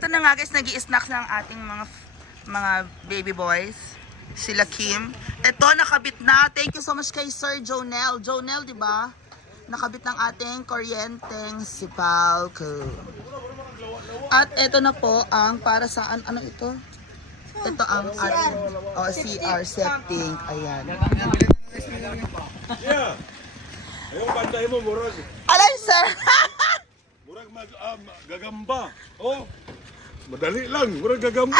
eto na nga guys, nag-i-snacks na ang ating mga baby boys. Sila Kim. Eto, nakabit na. Thank you so much kay Sir Jonel. Jonel, di ba? Nakabit ng ating kuryenteng sipalco. At eto na po ang para saan, ano ito? Ito ang ating CR septic. Ayan. Yeah. Ayong banday mo, murag. Alay, sir! Murag gagamba. Oh. Madali lang, murag gagamba.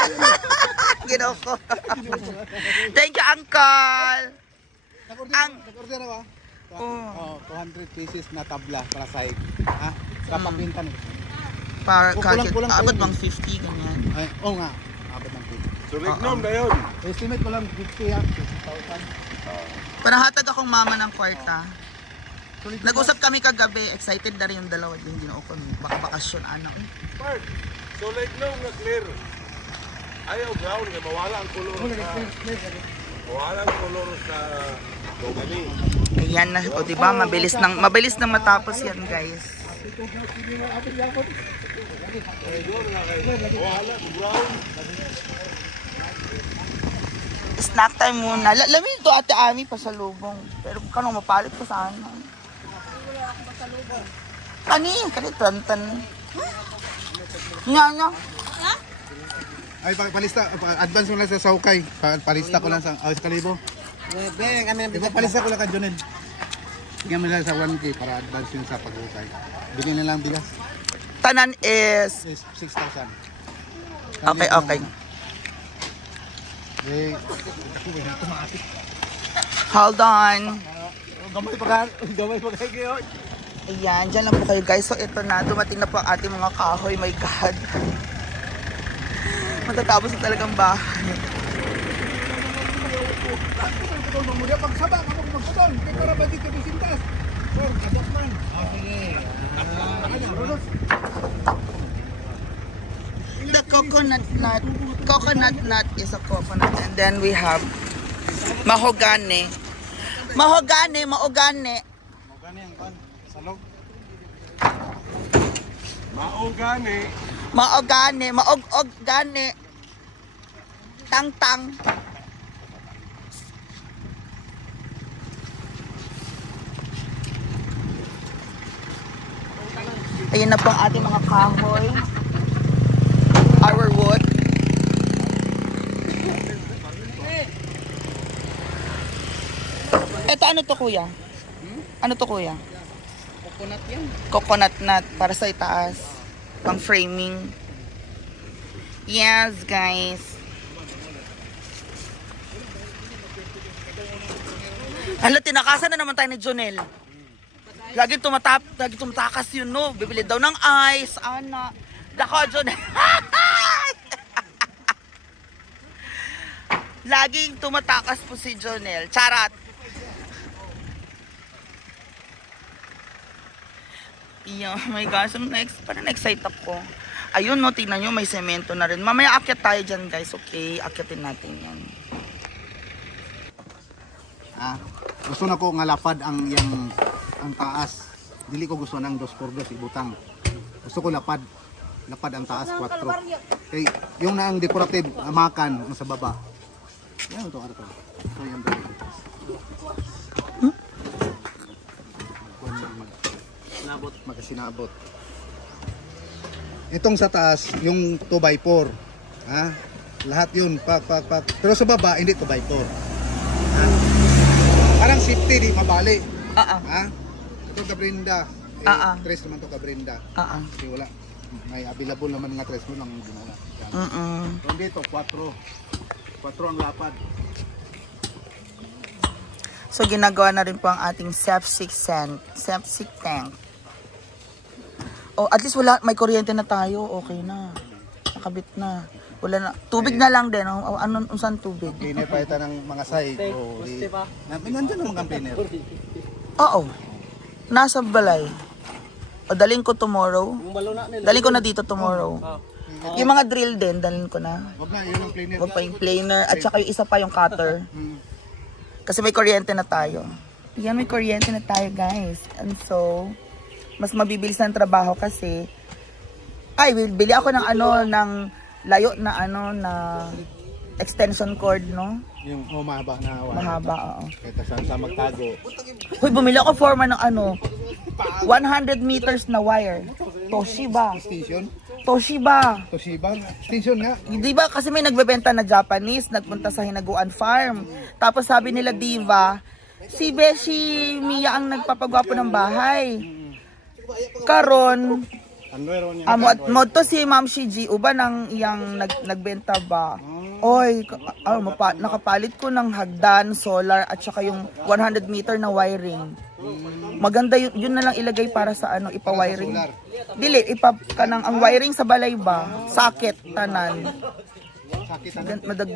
Ginaw ko. Thank you, Uncle! Nag-order na ba? Oh, 200 pieces na tabla para sahig. Ha? Kapapinta nito. Para Kulang-kulang abot kayo, bang 50, ganyan. Ay, oo nga. Abot ng 50. So, Rignom na yun. Estimate ko lang 50 ha. 50,000. Panahatag akong mama ng kwarta. Nag-usap kami kagabi, excited na rin yung dalawa. Hindi na ako, baka bakasyon, anak. Part. So, Rignom na clear. Ayaw brown, kaya mawala ang kulor sa... Mawala ang kulor sa... Gomani. Ayan na, o diba, mabilis nang matapos yan, guys. Mawala, brown. Snack time muna. Lamin to Ate Ami pasalubong. Pero kanong mapalit ko sana. Kani tantan. Nya. Ay, palista. Advance mo lang sa Saukay. Palista ko lang sa kalibo. Palista ko lang ka Jonel. Bigyan mo lang sa 1K para advance yun sa pag-ukay. Bigyan na lang bigas. Tanan is 6,000. okay. Eh, Hold on. gamay pa kayo. Ayan, dyan lang po kayo guys. So ito na, dumating na po ang ating mga kahoy. My God. Matatapos na talagang bahay. Pagsaba, kapag magputol, kaya para ba dito bisintas? Sir, abot man. The coconut nut is a coconut, and then we have mahogany. Mahogany. Magani ang pan, salog. Maogani. Tang. Ayan na po ang ating mga kahoy. Our wood. Ito ano to kuya? Ano to kuya? Coconut yan. Coconut nut para sa itaas. Pang framing. Yes, guys. Hala, tinakasan na naman tayo ni Jonel. Lagi tumatakas yun, no? Bibili daw ng ice, ana. Dako, Jonel. Laging tumatakas po si Jonel. Charat. Yeah, oh my gosh, parang na-excite ako. Ayun, no, tingnan nyo, may semento na rin. Mamaya akyat tayo dyan, guys, okay? Akyatin natin yan. Gusto na ko nga lapad ang taas. Dili ko gusto ng 2x2 ibutang. Gusto ko lapad ang taas 4. Kay yung na ang decorative amakan ang sa baba. Yan ito araw. So yan ba? Nabot magasinabot. Itong sa taas, yung 2x4. Ha? Lahat yun, pak. Pero sa baba, hindi 2x4. Ha? Parang safety, di mabali. Ha? Ito ka Brenda. Tres naman to ka Brenda. Kasi wala. May available naman nga tres mo lang ginawa. So dito, 4. 4 ang lapad. So ginagawa na rin po ang ating septic tank. Oh, at least may kuryente na tayo. Okay na. Nakabit na. Wala na. Tubig na lang din. Saan tubig? Cleaner pa ito ng mga side. Nandiyan naman kang cleaner. Oo. Nasa balay. O, dalhin ko tomorrow. Dalhin ko na dito tomorrow. Yung mga drill din, dalhin ko na. Huwag na, yun ang cleaner. Huwag pa yung planer. At saka yung isa pa yung cutter. Kasi may kuryente na tayo. Yan, may kuryente na tayo, guys. And so, mas mabibilis ang trabaho kasi Ay, bili ako ng ng layo na na extension cord, no? Yung mahaba na wire. Mahaba, oo. Kahit saan sa magtago. Hoy, bumili ako forma ng 100 meters na wire. Toshiba. Extension. Toshiba. Toshiba. Extension nga. Di ba kasi may nagbebenta na Japanese, nagpunta sa Hinaguan Farm. Tapos sabi nila, Diva, si Beshi Mia ang nagpapagwapo ng bahay. Karon, mo to si Ma'am Shiji, uba nang iyang nagbenta ba? Oy, nakapalit ko ng hagdan, solar, at saka yung 100 meter na wiring. Maganda yun na lang ilagay para sa ipa-wiring. Dili, kanang ang wiring sa balay ba? Sakit, tanan.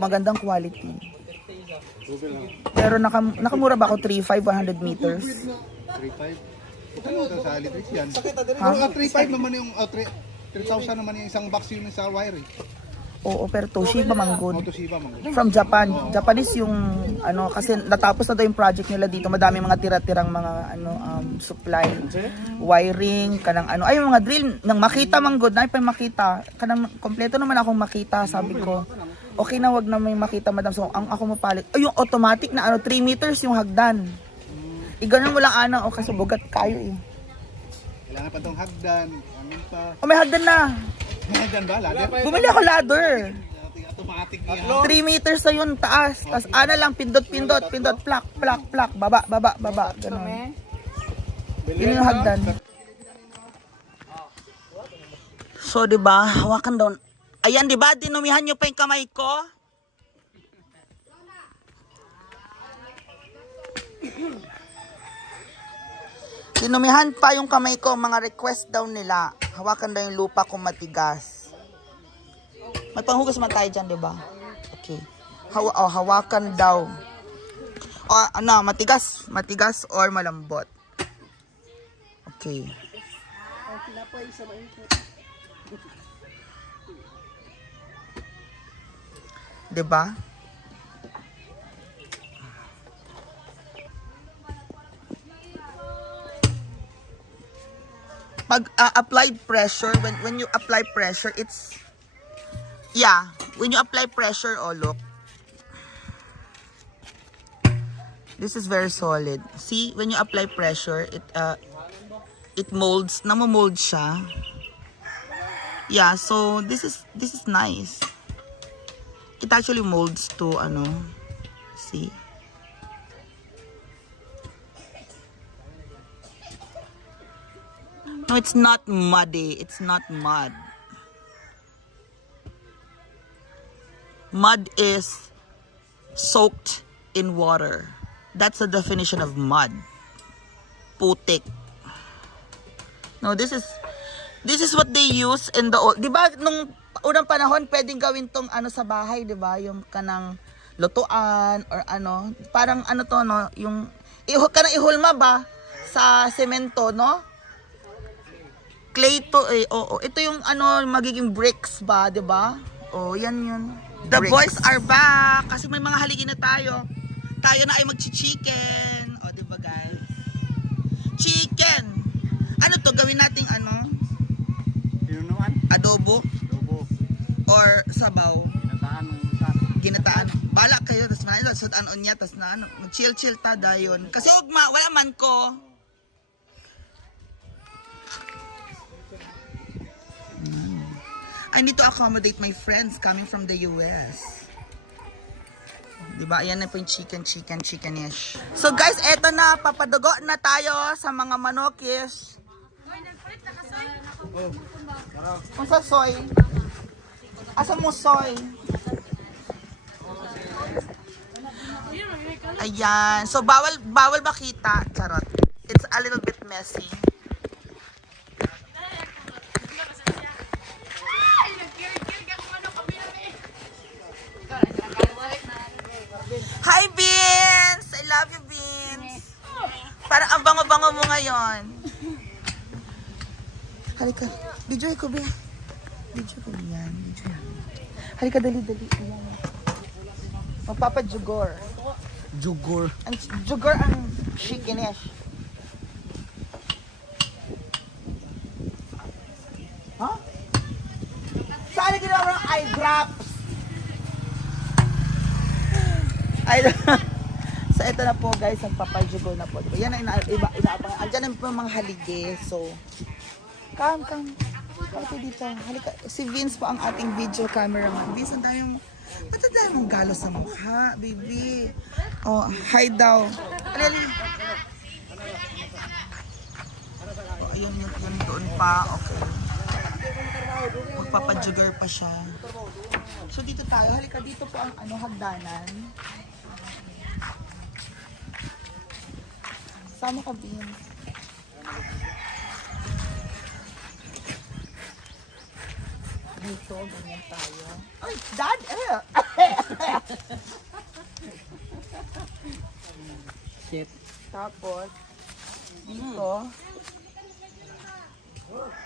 Magandang quality. Pero nakamura ba ako 3,500 100 meters? 3,500? Ano ito sa electric yan? Pero 3,500 naman yung, 3,000 naman yung isang box yun sa wire eh. Oo, pero Toshiba manggod. Toshiba manggod. From Japan. Japanese yung kasi natapos na daw yung project nila dito. Madami mga tira-tirang mga supply, wiring, kanang ay yung mga drill nang makita manggod, na pa makita. Kanang kompleto naman akong makita, sabi ko. Okay na, wag na may makita, madam. So ang ako mapalit. Ay, yung automatic na 3 meters yung hagdan. Iganon mo lang o kasi bugat kayo eh. Kailangan pa tong hagdan. Pa. May hagdan na. May hagdan ba? Ladder? Bumili ako ladder. Automatic 3 meters na yun, taas. Tapos lang, pindot, plak, baba. Ganun. Yun yung hagdan. So, diba, hawakan daw. Ayan, diba, dinumihan nyo pa yung kamay ko? Dinumihan pa yung kamay ko, mga request daw nila. Hawakan daw yung lupa kung matigas. May panghugas man tayo dyan, diba? Okay. Hawakan daw. Matigas or malambot. Okay. Diba? Pag applied pressure, when you apply pressure, it's when you apply pressure, look, this is very solid. See, when you apply pressure, it molds, namo-mold siya. Yeah, so this is nice. It actually molds to see. No, it's not muddy. It's not mud. Mud is soaked in water. That's the definition of mud. Putik. No, this is what they use in the old. 'Di ba nung unang panahon pwedeng gawin tong sa bahay, 'di ba? Yung kanang lutuan or parang to no, yung kanang ihulma ba sa semento, no? Clay to ito yung magiging bricks ba, 'di ba? Yan yun. The bricks. Boys are back kasi may mga haligi na tayo. Tayo na ay magchi-chicken. 'Di ba, guys? Chicken. Ano to gawin nating adobo? Or sabaw? Ginataan. Bala kayo tas man sudan niya tas na mag-chill ta dayon. Kasi ugma wala man ko. I need to accommodate my friends coming from the US. Diba? Ayan na po yung chicken-ish. So guys, eto na. Papadugo na tayo sa mga manokis. Kung sa soy. Asa mo soy? Ayan. So bawal makita. Charot. It's a little bit messy. Hi, Beans! I love you, Beans! Parang ang bango-bango mo ngayon. Halika. Video ko, Be. Video ko yan. Halika, dali. Magpapa-jugor. Jugor? Jugor ang chicken-ish. Ha? eye drops. Ay, so ito na po guys, nagpapajugo na po. Diba? Yan ang inaabangan. Andyan na po yung mga halige. So, come. Halika dito. Halika. Si Vince po ang ating video cameraman. Vince, ang dami ba't ang dami mong galos sa mukha, baby? Oh, hi daw. Alali. Oh, ayun doon pa. Okay. Magpapajugar pa siya. So dito tayo. Halika dito po ang hagdanan. Sama ka, Vince. Dito, ganyan tayo. Ay, Dad! Shit. Tapos, dito,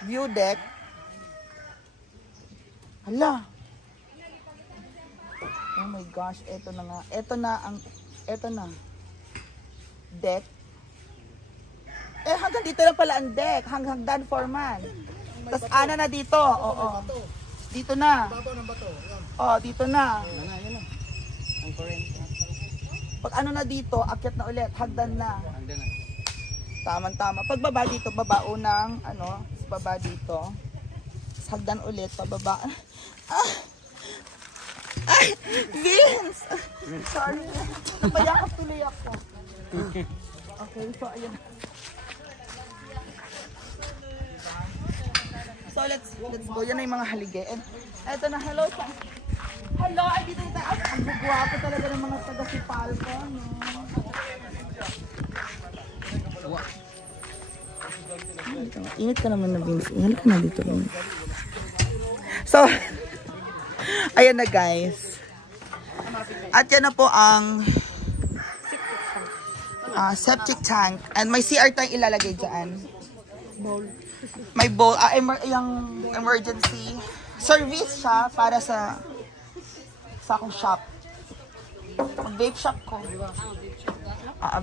view deck. Hala! Oh my gosh, eto na nga. Eto na. Deck. Hanggang dito lang pala ang deck. Hanggang foreman. Tapos ana na dito. Oo. Dito na. Babaw ng bato. Yan. Oh, dito na. Yan na. Ang current. Pag ano na dito, akyat na ulit. Hagdan na. Hanggang na. Tama. Pagbaba dito, baba unang, baba dito. Tapos hagdan ulit, pababa. Ay, Vince! Sorry. Napayakap tuloy ako. Okay, so ayun. So let's go. Yan na yung mga halige. And eto na, hello. Hello, ay dito yung taas. Ang gugwapo talaga ng mga taga-Sipalco, no? Init ka naman na, Vince. Halika na dito. So, ayan na guys. At yan na po ang septic tank. And may CR tayong ilalagay dyan. May bowl. Yung emergency service siya para sa akong shop. Ang vape shop ko.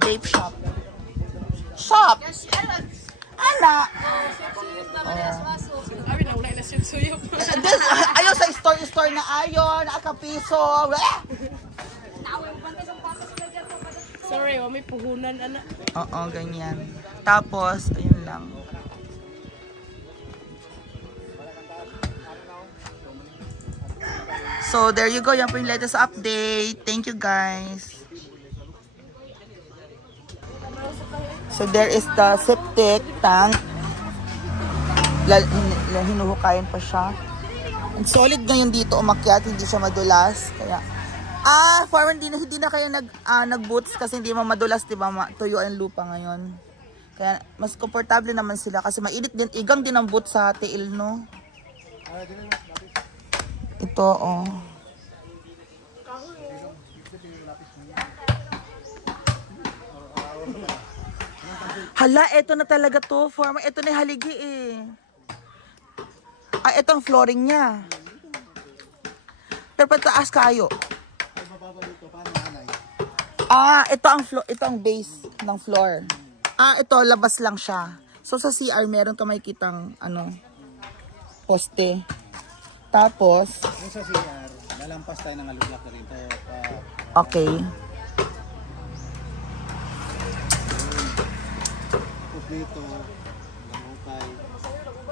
Vape shop. Shop! Ana! Ayaw sa store na ayaw, nakakapiso. Sorry, may puhunan, anak. Oo, ganyan. Tapos, ayun lang. So, there you go. Yan po yung latest update. Thank you, guys. So, there is the septic tank. Hinuhukayan pa siya. And solid ngayon dito umakyat. Hindi siya madulas. Kaya, farmer, hindi na kayo nag-boots kasi hindi madulas, diba? Tuyo ang lupa ngayon. Kaya, mas komportable naman sila kasi mainit din. Igang din ang boots sa tiil, no? Ito, oh. Hala, eto na talaga to. Farmer, eto na yung haligi eh. Ito ang flooring niya. Pero pataas kayo. Ito ang base ng floor. Ito, labas lang siya. So, sa CR, meron ka makikitang, poste. Tapos, Yung sa CR, lalampas tayo ng alublak na rito. okay. Tapos dito, langukay.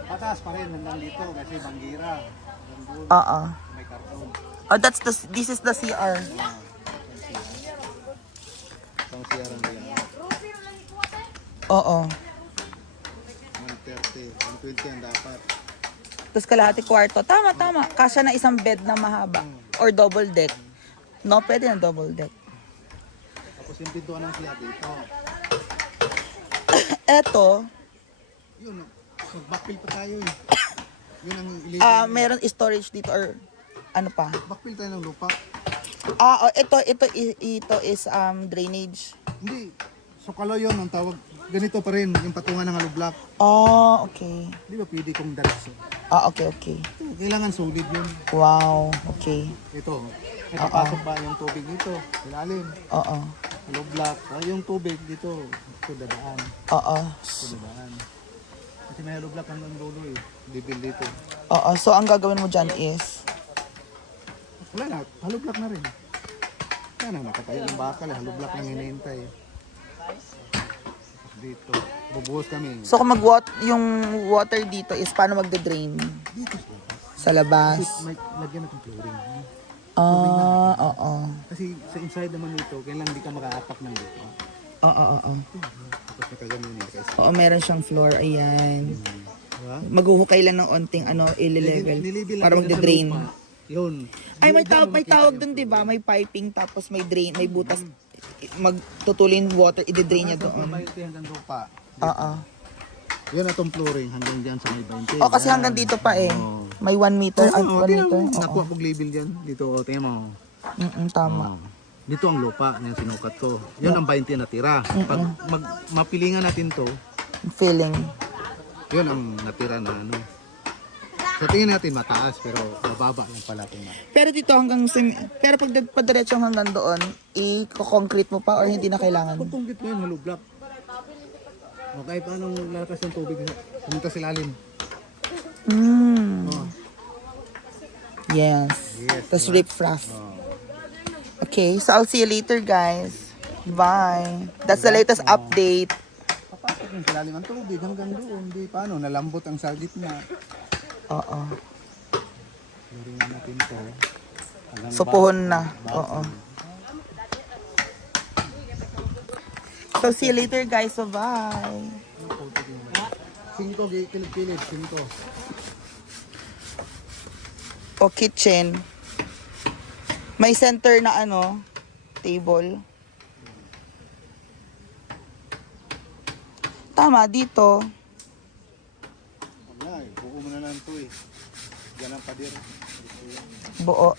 Pataas pa rin hanggang dito kasi banggira. Hanggang doon, Oo. may karton. Oh, this is the CR. Itong CR ang yan. Oo. 130, 120 ang dapat. Tapos kalahati kwarto. Tama. Kasya na isang bed na mahaba. Or double deck. No, pwede na double deck. Tapos yung pintuan ng CR dito. Eto, Yun, mag-backfill pa tayo eh. Yun ang illegal. meron storage dito or ano pa? Backfill tayo ng lupa. Ito is drainage. Hindi. Sukalo yun ang tawag. Ganito pa rin yung patungan ng alublak. Okay. Hindi ba pwede kong diretso? Okay. Kailangan solid yun. Wow, okay. Ito pasok ba yung tubig dito? Ilalim. Oo. Alublak. Yung tubig dito. Ito dadaan. Oo. Ito dadaan. Kasi may alublak hanggang dulo eh. Dibil dito. So ang gagawin mo dyan is, Wala na, halublak na rin. Kaya na, nakatayo yung bakal, halublak lang hinihintay. Dito, bubuhos kami. So kung yung water dito is paano magde-drain? Dito po. Sa labas. Kasi may lagyan natin flooring. Ah, oo. Kasi sa inside naman dito, kailangan hindi ka makaapak ng dito. Oo. Tapos nakaganyan nila kasi. Oo, meron siyang floor. Ayan. Diba? Maghuhukay lang ng onting ile-level Nilibil lang para yun sa magde-drain. lupa. Yun. Ay, may Diyan may makita tawag yung dun, di ba? flooring. May piping tapos may drain, may butas. Magtutulin water, i-drain niya Nasa doon. 20 hanggang lupa. Oo. Yan atong flooring hanggang dyan sa may 20. Oh, kasi hanggang dito pa eh. Oo. May 1 meter, Oo, 1 meter. Oo. nakuha kong label dyan. Dito, tingnan mo. Tama. Oo. Dito ang lupa, yan sinukat ko. Yun ang 20 na tira. Pag mapilingan natin to, Feeling. yun ang natira na ano. Sa tingin natin mataas, pero mababa lang pala kung Pero dito pero pag padiretso hanggang doon, i-concrete mo pa or hindi na kailangan? Pagpunggit mo yan, hollow block. Okay, paano lalakas yung tubig? Pumunta sa ilalim. Oh. Yes. Yes, Tapos diba? rip raff. Okay, so I'll see you later, guys. Bye. That's the latest update. Papasok yung sa ilalim ang tubig hanggang doon. Di paano, nalambot ang sa gitna. Oo. Luringan natin to. Hanggang So puhon na. Oo. So see you later, guys. So bye. 5 kilid-kilid, 5. O kitchen. May center na ano, table. Tama, dito. Wala eh, buo mo na lang to eh. Diyan ang pader. Buo.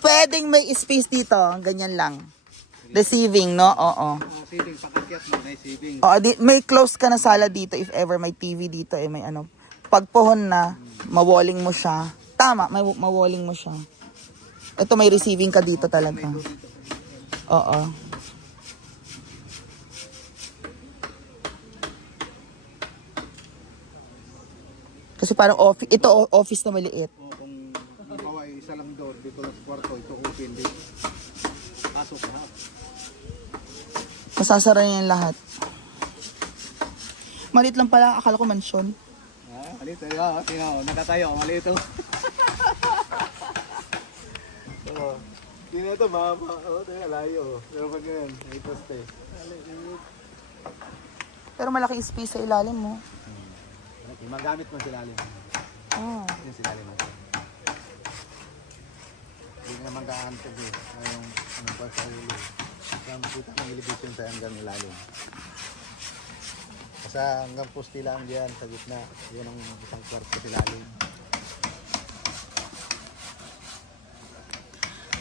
Pwedeng may space dito. Ganyan lang. Receiving, no? Oo. Sibing, pakikyat mo na sibing. Oo, may close ka na sala dito if ever may TV dito eh may ano. Pag puhon na, mawalling mo siya. Tama, may mawalling mo siya. Ito may receiving ka dito talaga. Oo. Kasi parang office na maliit. O kung halimbawa isa lang doon, dito lang sa kwarto, ito open dito. Pasok na. Masasara niya yung lahat. Maliit lang pala, akala ko mansyon. Malito, tingnan mo, nakatayo, malito. Hindi na ito, mama. Tingnan, layo. Pero pag ganyan, may poste. Pero malaking space sa ilalim mo. Magamit mo silalim. Oh. Yung silalim mo. Hindi naman kaantog eh. Yung anong pa sa ulo. Kaya makita ng elevation sa hanggang ilalim. Kasi hanggang poste lang diyan sa gitna. Yun ang isang kwarto silalim.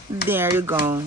There you go.